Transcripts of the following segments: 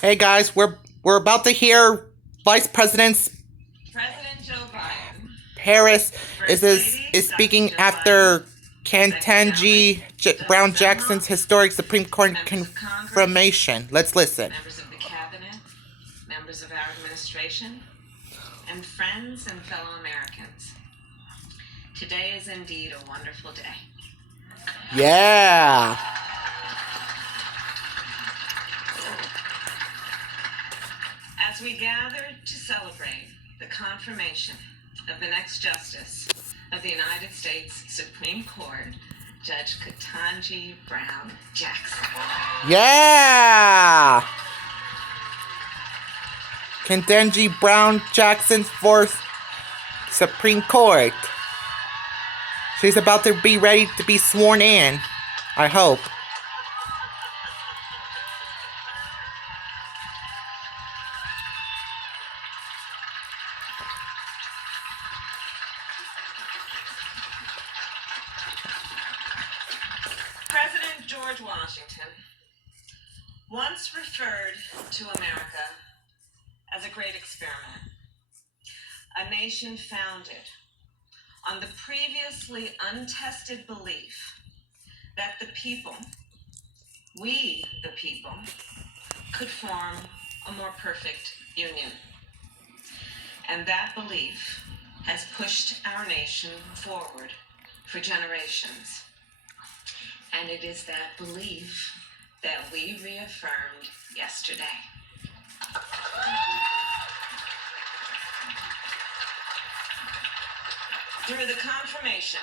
Hey guys, we're about to hear President Joe Biden, Paris First is speaking after kentanji Brown Jackson's historic Supreme Court confirmation. Let's listen. members of the cabinet, members of our administration, and friends and fellow Americans. Today is indeed a wonderful day. Yeah. As we gather to celebrate the confirmation of the next justice of the United States Supreme Court, Judge Ketanji Brown Jackson. Yeah. Kentanji Brown Jackson's fourth Supreme Court. She's about to be ready to be sworn in, I hope. President George Washington once referred to America as a great experiment, a nation founded on the previously untested belief that the people, we the people, could form a more perfect union. And that belief has pushed our nation forward for generations. And it is that belief that we reaffirmed yesterday. Through the confirmation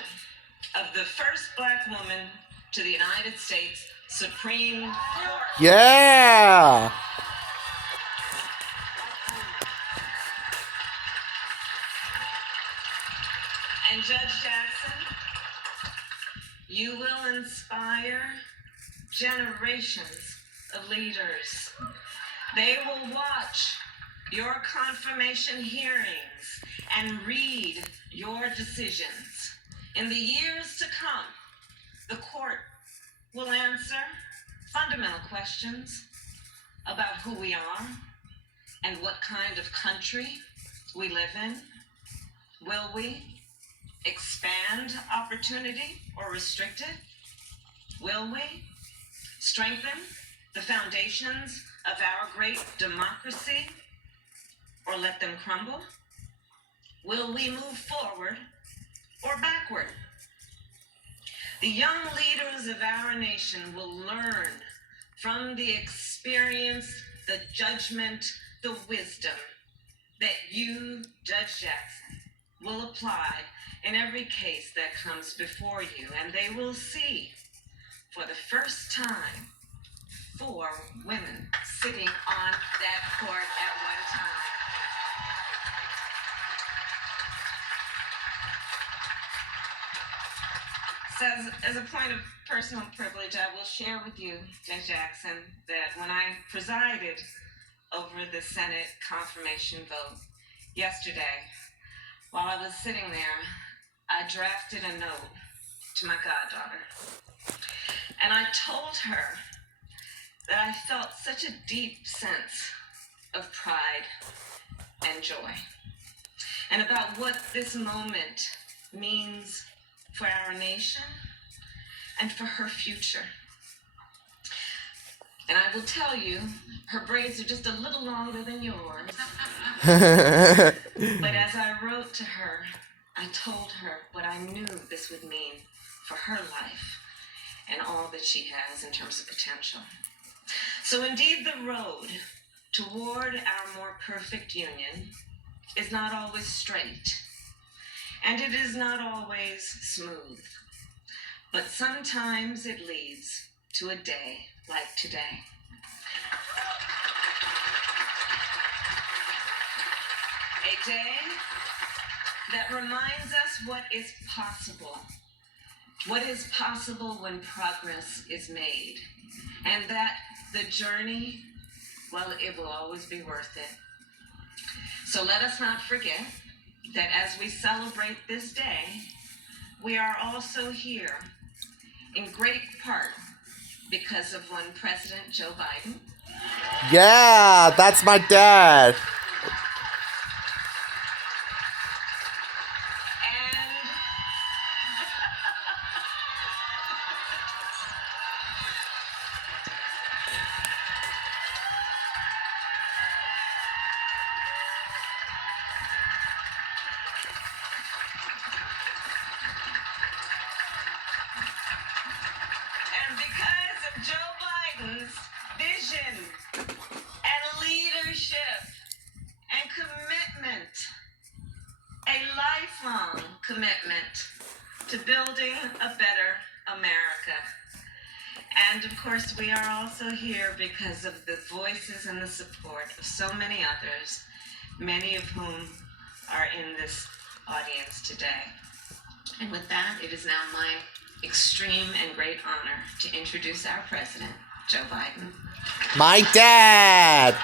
of the first Black woman to the United States Supreme Court. Yeah. And Judge Jackson, you will inspire generations of leaders. They will watch your confirmation hearings and read your decisions. In the years to come, the court will answer fundamental questions about who we are and what kind of country we live in. Will we expand opportunity or restrict it? Will we strengthen the foundations of our great democracy or let them crumble? Will we move forward or backward? The young leaders of our nation will learn from the experience, the judgment, the wisdom that you, Judge Jackson, will apply in every case that comes before you, and they will see for the first time 4 women sitting on that court at one time. So as a point of personal privilege, I will share with you, Judge Jackson, that when I presided over the Senate confirmation vote yesterday, while I was sitting there, I drafted a note to my goddaughter. And I told her that I felt such a deep sense of pride and joy, and about what this moment means for our nation and for her future. And I will tell you, her braids are just a little longer than yours. But as I wrote to her, I told her what I knew this would mean for her life and all that she has in terms of potential. So indeed, the road toward our more perfect union is not always straight, and it is not always smooth, but sometimes it leads to a day like today. A day that reminds us what is possible when progress is made, and that the journey, well, it will always be worth it. So let us not forget that as we celebrate this day, we are also here in great part because of one President Joe Biden Yeah, that's my dad. And And because of Joe Biden's vision and leadership and commitment, a lifelong commitment to building a better America. And of course, we are also here because of the voices and the support of so many others, many of whom are in this audience today. And with that, it is now my extreme and great honor to introduce our president, Joe Biden. My dad.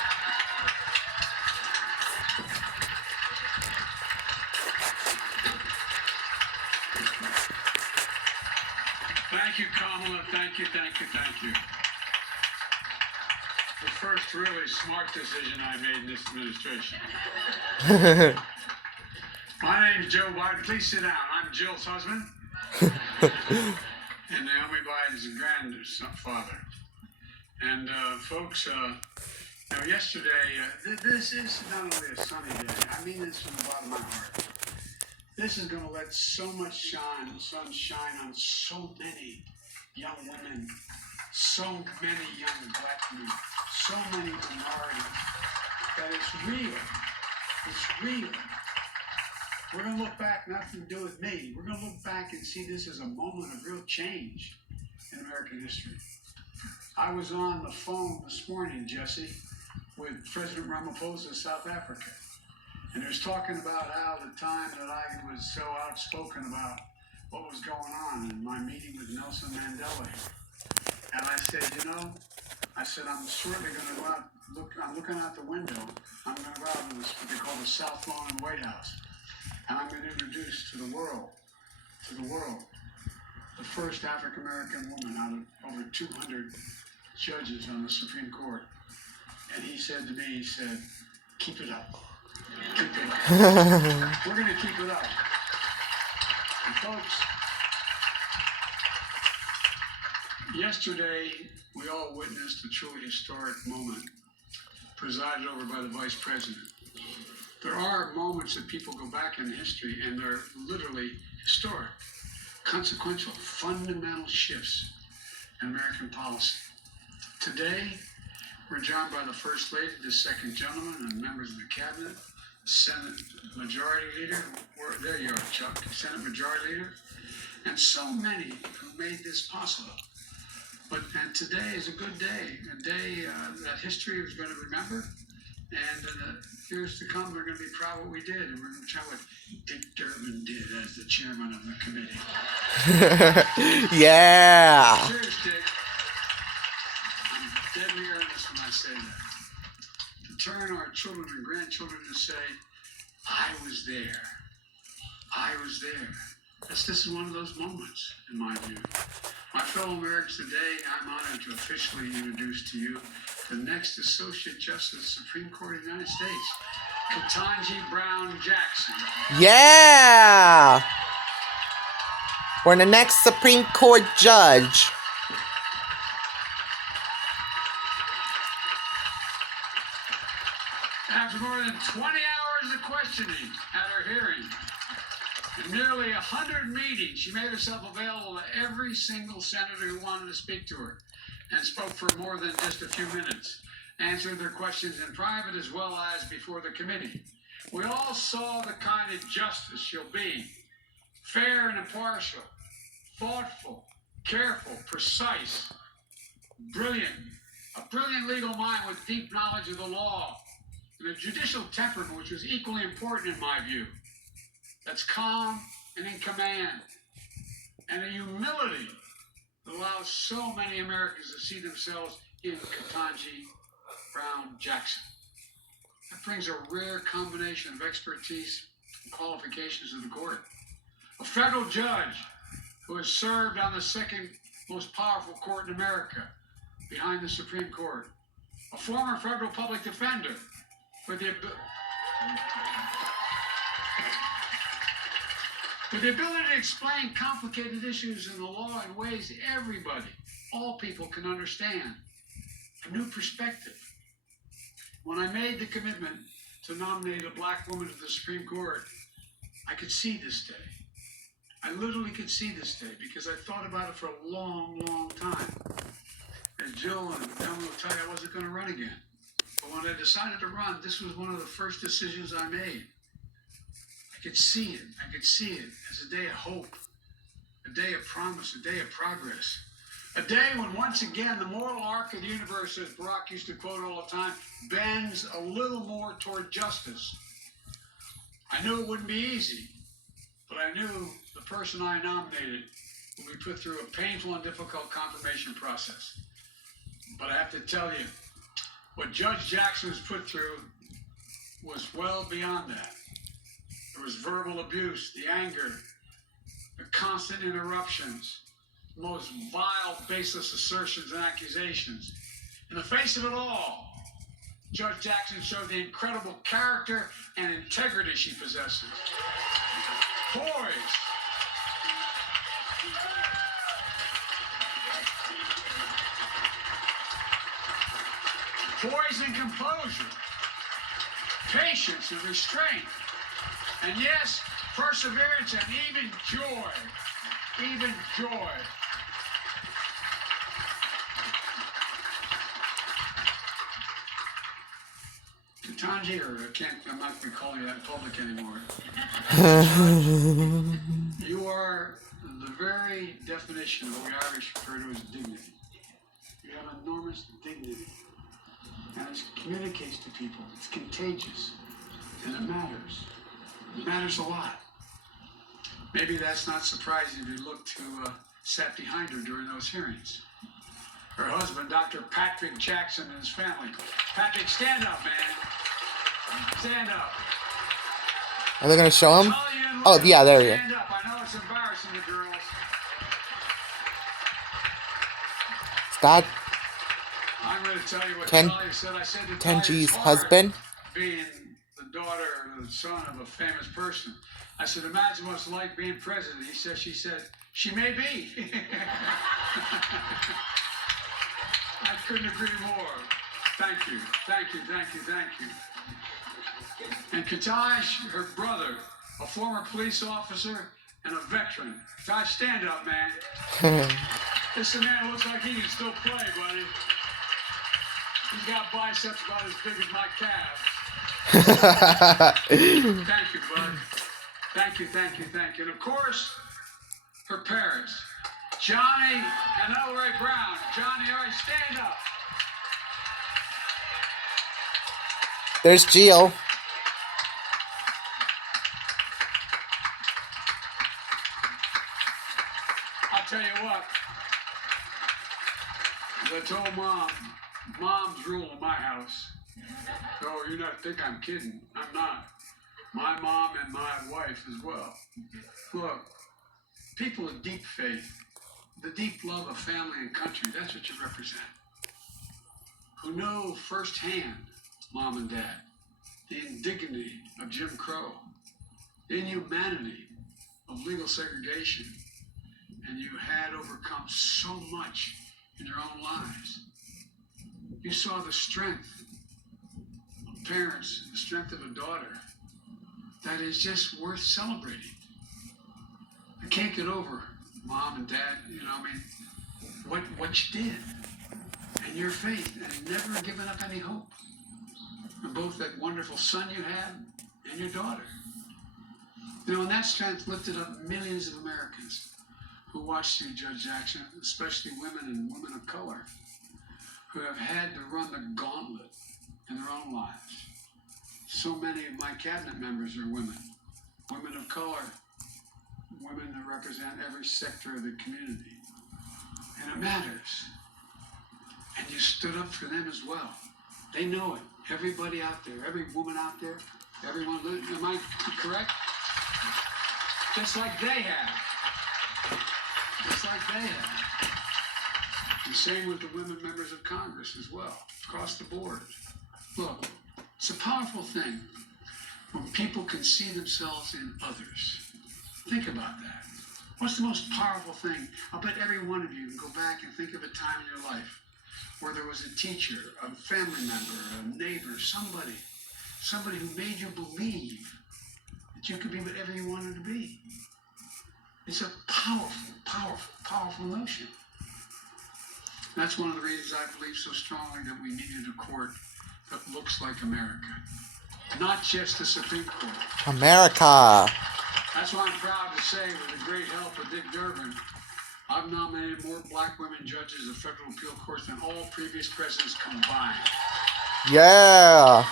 Thank you, Kamala. Thank you, thank you, thank you. The first really smart decision I made in this administration. My name is Joe Biden. Please sit down. I'm Jill's husband and Naomi Biden's grandfather. And folks, yesterday, this is not only a sunny day. I mean this from the bottom of my heart. This is going to let so much sun shine on so many young women, so many young black men, so many minorities, that it's real. It's real. We're going to look back, nothing to do with me. We're going to look back and see this as a moment of real change in American history. I was on the phone this morning, Jesse, with President Ramaphosa of South Africa. And he was talking about how the time that I was so outspoken about what was going on in my meeting with Nelson Mandela. And I said, I'm certainly going to go out, I'm looking out the window. I'm going to go out to what they call the South Lawn and White House. And I'm going to introduce to the world, the first African-American woman out of over 200 judges on the Supreme Court. And he said to me, keep it up. Keep it up. We're going to keep it up. And folks, yesterday we all witnessed a truly historic moment presided over by the Vice President. There are moments that people go back in history and they're literally historic, consequential, fundamental shifts in American policy. Today, we're joined by the First Lady, the Second Gentleman, and members of the Cabinet, Senate Majority Leader, there you are, Chuck, Senate Majority Leader, and so many who made this possible. And today is a good day, a day that history is going to remember, and in the years to come, we're going to be proud of what we did, and we're going to try what Dick Durbin did as the chairman of the committee. Yeah. Cheers, Dick. I'm deadly earnest when I say that. To turn our children and grandchildren to say, I was there. I was there. This is one of those moments, in my view. My fellow Americans, today I'm honored to officially introduce to you the next Associate Justice of the Supreme Court of the United States, Kentanji Brown Jackson. Yeah. We're the next Supreme Court judge. After more than 20 hours of questioning at her hearing, in nearly 100 meetings, she made herself available to every single senator who wanted to speak to her and spoke for more than just a few minutes, answering their questions in private as well as before the committee. We all saw the kind of justice she'll be: fair and impartial, thoughtful, careful, precise, brilliant, a brilliant legal mind with deep knowledge of the law, and a judicial temperament which was equally important in my view, that's calm and in command, and a humility that allows so many Americans to see themselves in Kentanji Brown Jackson. That brings a rare combination of expertise and qualifications to the court. A federal judge who has served on the second most powerful court in America, behind the Supreme Court. a former federal public defender with the ability to explain complicated issues in the law in ways everybody, all people can understand. A new perspective. When I made the commitment to nominate a black woman to the Supreme Court, I could see this day. I literally could see this day because I thought about it for a long, long time. As Jill and Ellen will tell you, I wasn't going to run again. But when I decided to run, this was one of the first decisions I made. I could see it. I could see it as a day of hope, a day of promise, a day of progress. A day when, once again, the moral arc of the universe, as Barack used to quote all the time, bends a little more toward justice. I knew it wouldn't be easy, but I knew the person I nominated would be put through a painful and difficult confirmation process. But I have to tell you, what Judge Jackson was put through was well beyond that. There was verbal abuse, the anger, the constant interruptions, the most vile, baseless assertions and accusations. In the face of it all, Judge Jackson showed the incredible character and integrity she possesses. Poise. Poise and composure. Patience and restraint. And yes, perseverance and even joy. Even joy. Kentanji, or I'm not going to call you that in public anymore. You are the very definition of what we Irish refer to as dignity. You have enormous dignity. And it communicates to people. It's contagious. And it matters. It matters a lot. Maybe that's not surprising if you look to sat behind her during those hearings. Her husband, Dr. Patrick Jackson, and his family. Patrick, stand up, man. Stand up. Are they going to show him? Oh, yeah, there we go. Stand up. I know it's embarrassing the girls. Scott I'm going to tell you what Talia said. I said to Kentanji's Talia's husband. Being the daughter or the son of a famous person. I said, imagine what it's like being president. She said, she may be. I couldn't agree more. Thank you, thank you, thank you, thank you. And Katash, her brother, a former police officer and a veteran. Katash, stand up, man. This man looks like he can still play, buddy. He's got biceps about as big as my calves. Thank you, bud. Thank you, thank you, thank you. And of course, her parents, Johnny and Elroy Brown. Johnny, all right, stand up. There's Jill. I'll tell you what. As I told Mom, Mom's rule in my house. Oh, you not think I'm kidding? I'm not. My mom and my wife as well. Look, people of deep faith, the deep love of family and country, that's what you represent. Who know firsthand, Mom and Dad, the indignity of Jim Crow, the inhumanity of legal segregation, and you had overcome so much in your own lives. You saw the strength of parents, the strength of a daughter, that is just worth celebrating. I can't get over, Mom and Dad, what you did, and your faith, and never giving up any hope. And both that wonderful son you had and your daughter. And that strength lifted up millions of Americans who watched you, Judge Jackson, especially women and women of color, who have had to run the gauntlet in their own lives. So many of my cabinet members are women of color, women that represent every sector of the community. And it matters. And you stood up for them as well. They know it. Everybody out there, every woman out there, everyone, am I correct? Just like they have. Just like they have. The same with the women members of Congress as well. across the board. Look, it's a powerful thing when people can see themselves in others. Think about that. What's the most powerful thing? I'll bet every one of you can go back and think of a time in your life where there was a teacher, a family member, a neighbor, somebody who made you believe that you could be whatever you wanted to be. It's a powerful, powerful, powerful notion. That's one of the reasons I believe so strongly that we needed a court that looks like America. Not just the Supreme Court. America. That's why I'm proud to say, with the great help of Dick Durbin, I've nominated more black women judges of federal appeal courts than all previous presidents combined. Yeah.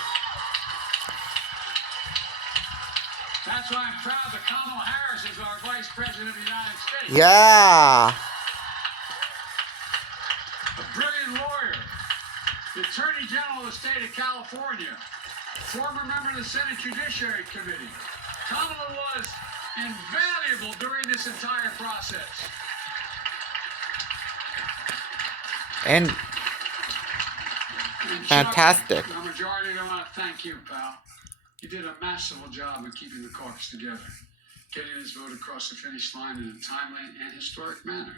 That's why I'm proud that Kamala Harris is our Vice President of the United States. Yeah. A brilliant lawyer, the Attorney General of the state of California, former member of the Senate Judiciary Committee. Kamala was invaluable during this entire process. And fantastic. Chuck, the majority, I want to thank you, pal. You did a masterful job of keeping the caucus together, getting this vote across the finish line in a timely and historic manner.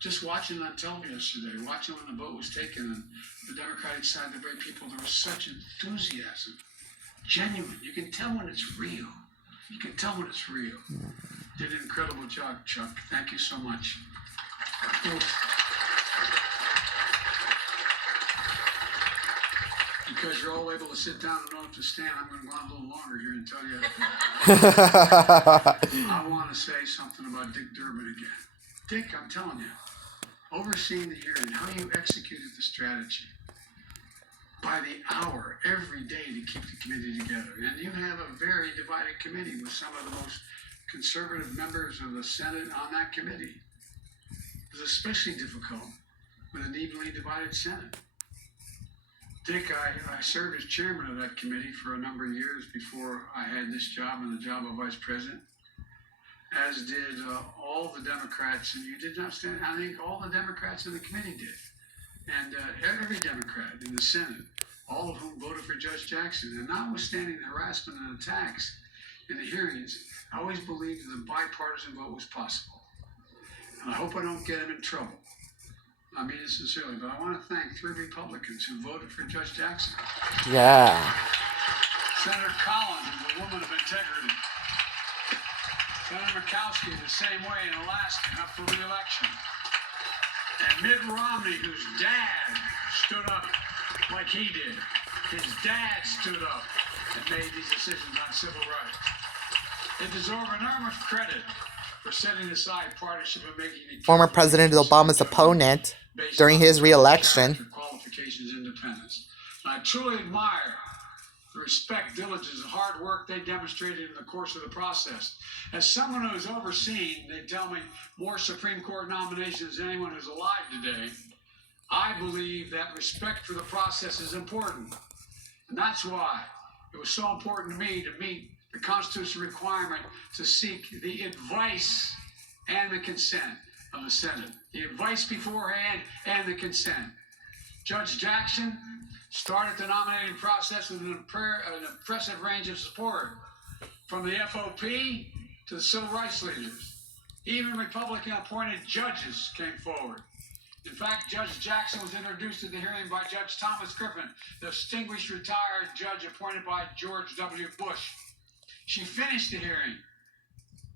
Just watching on television yesterday, watching when the vote was taken and the Democratic side, the very people, there was such enthusiasm. Genuine. You can tell when it's real. You can tell when it's real. Did an incredible job, Chuck. Thank you so much. Because you're all able to sit down and know if to stand, I'm going to go on a little longer here and tell you. I want to say something about Dick Durbin again. Dick, I'm telling you, overseeing the hearing, how you executed the strategy by the hour, every day to keep the committee together. And you have a very divided committee with some of the most conservative members of the Senate on that committee. It was especially difficult with an evenly divided Senate. Dick, I served as chairman of that committee for a number of years before I had this job and the job of vice president, as did all the Democrats, and you did not stand, I think all the Democrats in the committee did, and every Democrat in the Senate, all of whom voted for Judge Jackson, and notwithstanding the harassment and attacks in the hearings, I always believed that a bipartisan vote was possible. And I hope I don't get him in trouble. I mean it sincerely, but I want to thank 3 Republicans who voted for Judge Jackson. Yeah. Senator Collins is a woman of integrity. Senator Murkowski the same way in Alaska, up for re-election. And Mitt Romney, whose dad stood up like he did. His dad stood up and made these decisions on civil rights. They deserve enormous credit for setting aside partisanship and making Former President Obama's opponent during his re-election. Qualifications, independence. And I truly admire the respect, diligence, and hard work they demonstrated in the course of the process. As someone who has overseen, they tell me, more Supreme Court nominations than anyone who's alive today, I believe that respect for the process is important. And that's why it was so important to me to meet the constitutional requirement to seek the advice and the consent of the Senate. The advice beforehand and the consent. Judge Jackson started the nominating process with an impressive range of support, from the FOP to the civil rights leaders. Even Republican-appointed judges came forward. In fact, Judge Jackson was introduced at the hearing by Judge Thomas Griffin, the distinguished retired judge appointed by George W. Bush. She finished the hearing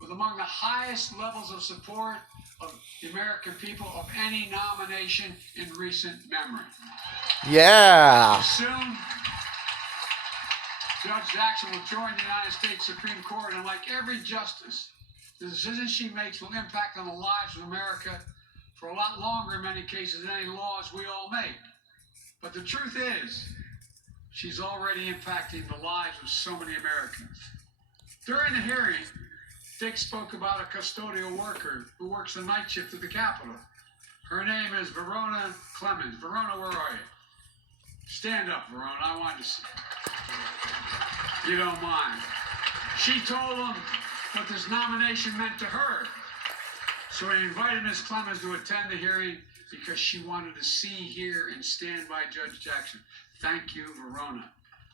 with among the highest levels of support of the American people of any nomination in recent memory. Yeah. Soon, Judge Jackson will join the United States Supreme Court, and like every justice, the decisions she makes will impact on the lives of America for a lot longer in many cases than any laws we all make. But the truth is, she's already impacting the lives of so many Americans. During the hearing, Dick spoke about a custodial worker who works the night shift at the Capitol. Her name is Verona Clemens. Verona, where are you? Stand up, Verona. I want to see you. You don't mind. She told him what this nomination meant to her. So he invited Ms. Clemens to attend the hearing because she wanted to see, hear, and stand by Judge Jackson. Thank you, Verona.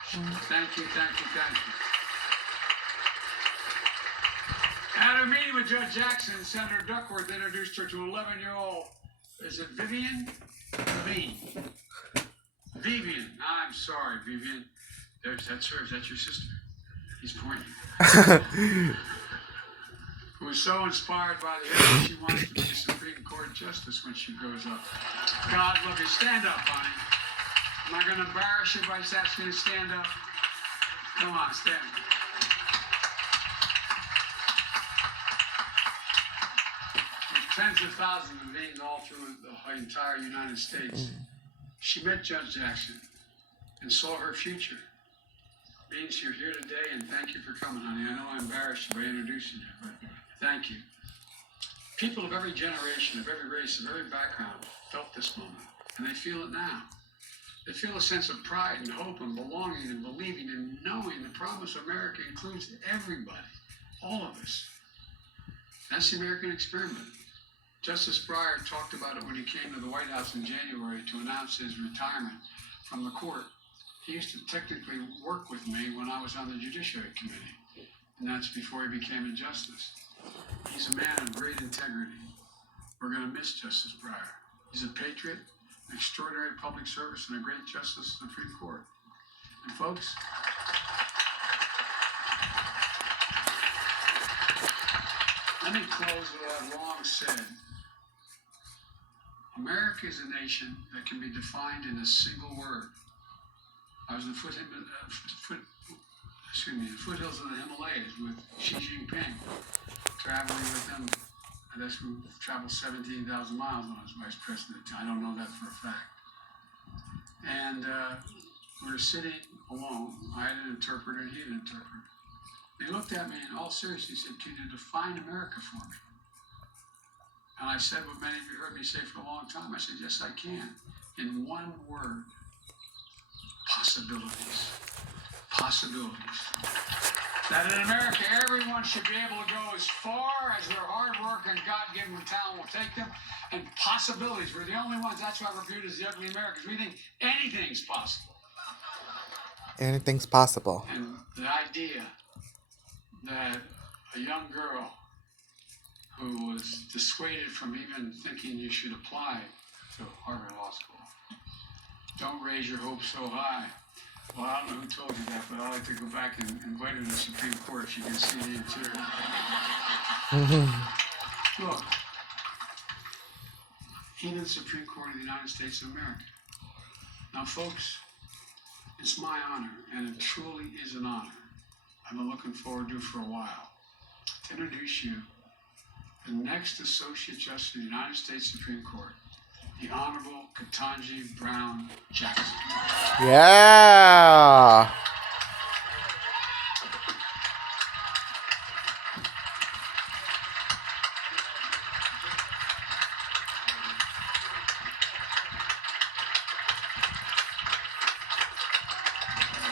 Thank you, thank you, thank you. At her meeting with Judge Jackson, Senator Duckworth introduced her to 11-year-old, is it Vivian? Vivian. I'm sorry, Vivian. That's her. Is that your sister? He's pointing. Who was so inspired by the area she wants to be a Supreme Court justice when she grows up. God love you. Stand up, honey. Am I going to embarrass you by just asking you to stand up? Come on, stand up. There's tens of thousands of names all through the entire United States. She met Judge Jackson and saw her future. Means you're here today, and thank you for coming, honey. I know I embarrassed you by introducing you, but thank you. People of every generation, of every race, of every background felt this moment, and they feel it now. They feel a sense of pride and hope and belonging and believing and knowing the promise of America includes everybody, all of us. That's the American experiment. Justice Breyer talked about it when he came to the White House in January to announce his retirement from the court. He used to technically work with me when I was on the Judiciary Committee, and that's before he became a justice. He's a man of great integrity. We're going to miss Justice Breyer. He's a patriot, an extraordinary public service, and a great justice of the Supreme Court. And folks, let me close with what I've long said. America is a nation that can be defined in a single word. I was in the foothills of the Himalayas with Xi Jinping, traveling with him. I guess we traveled 17,000 miles when I was vice president. I don't know that for a fact. And we were sitting alone. I had an interpreter and he had an interpreter. He looked at me in all seriousness. He said, "Can you define America for me?" And I said what many of you heard me say for a long time. I said, "Yes, I can. In one word, possibilities. Possibilities. That in America, everyone should be able to go as far as their hard work and God-given talent will take them. And possibilities. We're the only ones. That's why we're viewed as the ugly Americans. We think anything's possible. Anything's possible. And the idea that a young girl who was dissuaded from even thinking you should apply to Harvard Law School. Don't raise your hopes so high. Well, I don't know who told you that, but I'd like to go back and invite her to the Supreme Court if you can see the interior. Look, into the Supreme Court of the United States of America. Now, folks, it's my honor, and it truly is an honor. I've been looking forward to for a while to introduce you the next Associate Justice of the United States Supreme Court, the Honorable Kentanji Brown Jackson. Yeah.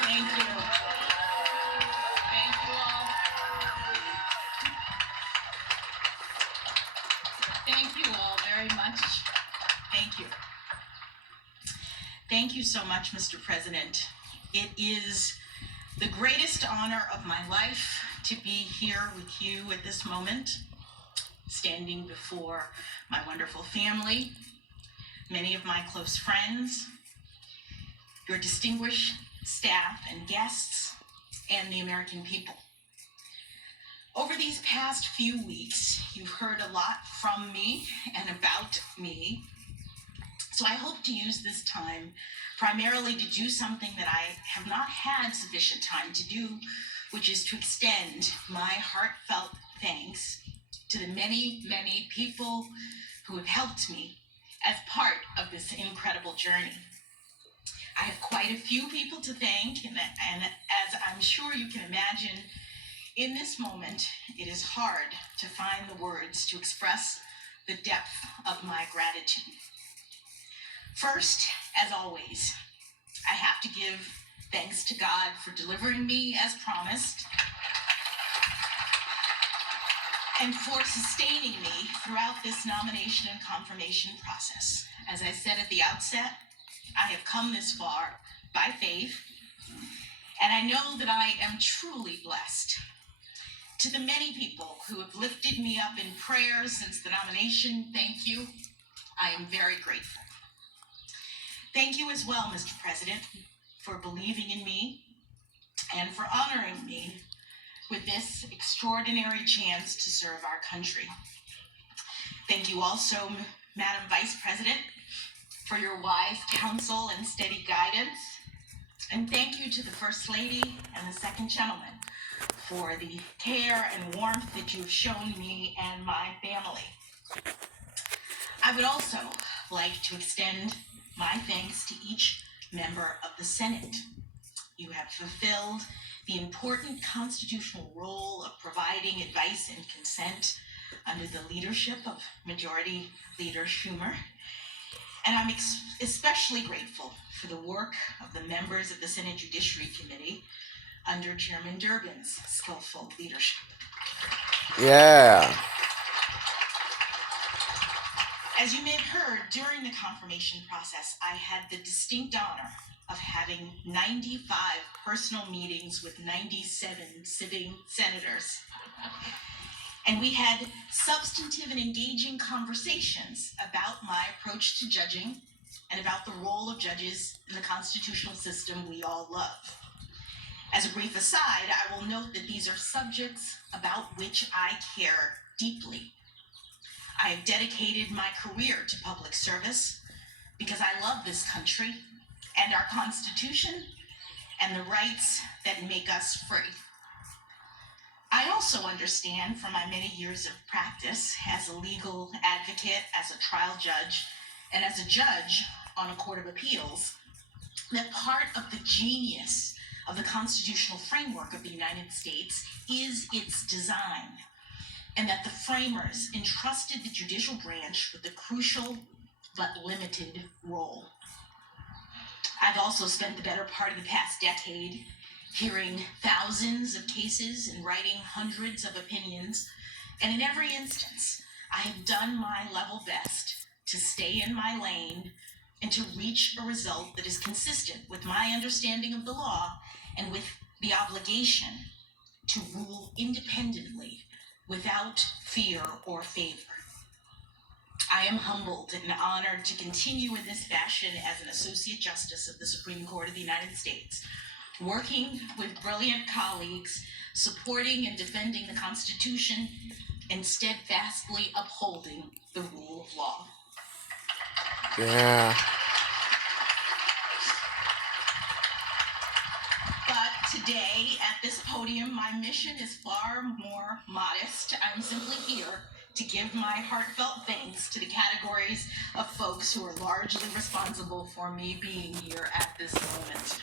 Thank you. Thank you all. Thank you all very much. Thank you. Thank you so much, Mr. President. It is the greatest honor of my life to be here with you at this moment, standing before my wonderful family, many of my close friends, your distinguished staff and guests, and the American people. Over these past few weeks, you've heard a lot from me and about me. So I hope to use this time primarily to do something that I have not had sufficient time to do, which is to extend my heartfelt thanks to the many, many people who have helped me as part of this incredible journey. I have quite a few people to thank, and as I'm sure you can imagine, in this moment, it is hard to find the words to express the depth of my gratitude. First, as always, I have to give thanks to God for delivering me as promised. and for sustaining me throughout this nomination and confirmation process. As I said at the outset, I have come this far by faith, and I know that I am truly blessed. To the many people who have lifted me up in prayer since the nomination, thank you. I am very grateful. Thank you as well, Mr. President, for believing in me and for honoring me with this extraordinary chance to serve our country. Thank you also, Madam Vice President, for your wise counsel and steady guidance. And thank you to the First Lady and the Second Gentleman for the care and warmth that you've shown me and my family. I would also like to extend my thanks to each member of the Senate. You have fulfilled the important constitutional role of providing advice and consent under the leadership of Majority Leader Schumer. And I'm especially grateful for the work of the members of the Senate Judiciary Committee under Chairman Durbin's skillful leadership. Yeah. As you may have heard, during the confirmation process, I had the distinct honor of having 95 personal meetings with 97 sitting senators. And we had substantive and engaging conversations about my approach to judging and about the role of judges in the constitutional system we all love. As a brief aside, I will note that these are subjects about which I care deeply. I have dedicated my career to public service because I love this country and our Constitution and the rights that make us free. I also understand from my many years of practice as a legal advocate, as a trial judge, and as a judge on a court of appeals, that part of the genius of the constitutional framework of the United States is its design, and that the framers entrusted the judicial branch with a crucial but limited role. I've also spent the better part of the past decade hearing thousands of cases and writing hundreds of opinions, and in every instance, I have done my level best to stay in my lane and to reach a result that is consistent with my understanding of the law and with the obligation to rule independently without fear or favor. I am humbled and honored to continue in this fashion as an Associate Justice of the Supreme Court of the United States, working with brilliant colleagues, supporting and defending the Constitution, and steadfastly upholding the rule of law. Yeah. But today, at this podium, my mission is far more modest. I'm simply here to give my heartfelt thanks to the categories of folks who are largely responsible for me being here at this moment.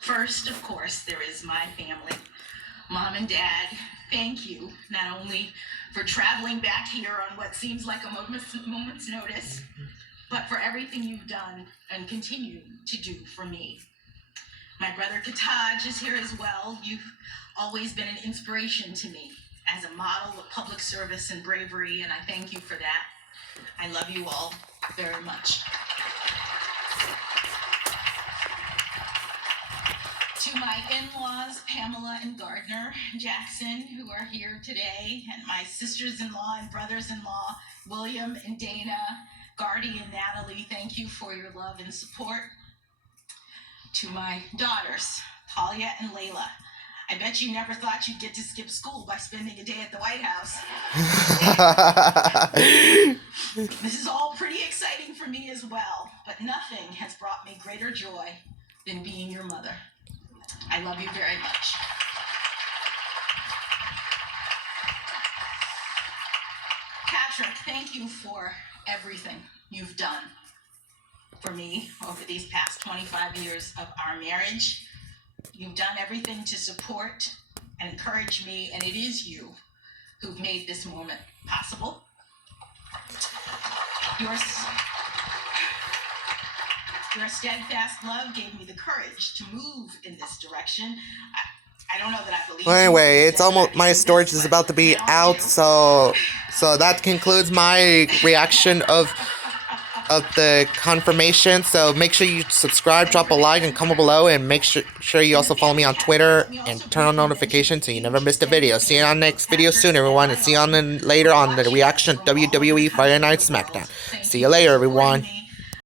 First, of course, there is my family. Mom and Dad, thank you not only for traveling back here on what seems like a moment's notice, but for everything you've done and continue to do for me. My brother Ketanji is here as well. You've always been an inspiration to me as a model of public service and bravery, and I thank you for that. I love you all very much. To my in-laws, Pamela and Gardner Jackson, who are here today, and my sisters-in-law and brothers-in-law, William and Dana, Gardy and Natalie, thank you for your love and support. To my daughters, Talia and Layla, I bet you never thought you'd get to skip school by spending a day at the White House. This is all pretty exciting for me as well, but nothing has brought me greater joy than being your mother. I love you very much. Patrick, thank you for everything you've done for me over these past 25 years of our marriage. You've done everything to support and encourage me, and it is you who've made this moment possible. Your steadfast love gave me the courage to move in this direction. I don't know that I believe. Well, anyway, it's almost, my storage is about to be out, so that concludes my reaction of the confirmation. So make sure you subscribe, drop a like, and comment below, and make sure you also follow me on Twitter and turn on notifications so you never miss a video. See you on the next video soon, everyone, and see you on later on the reaction of WWE Friday Night SmackDown. See you later, everyone.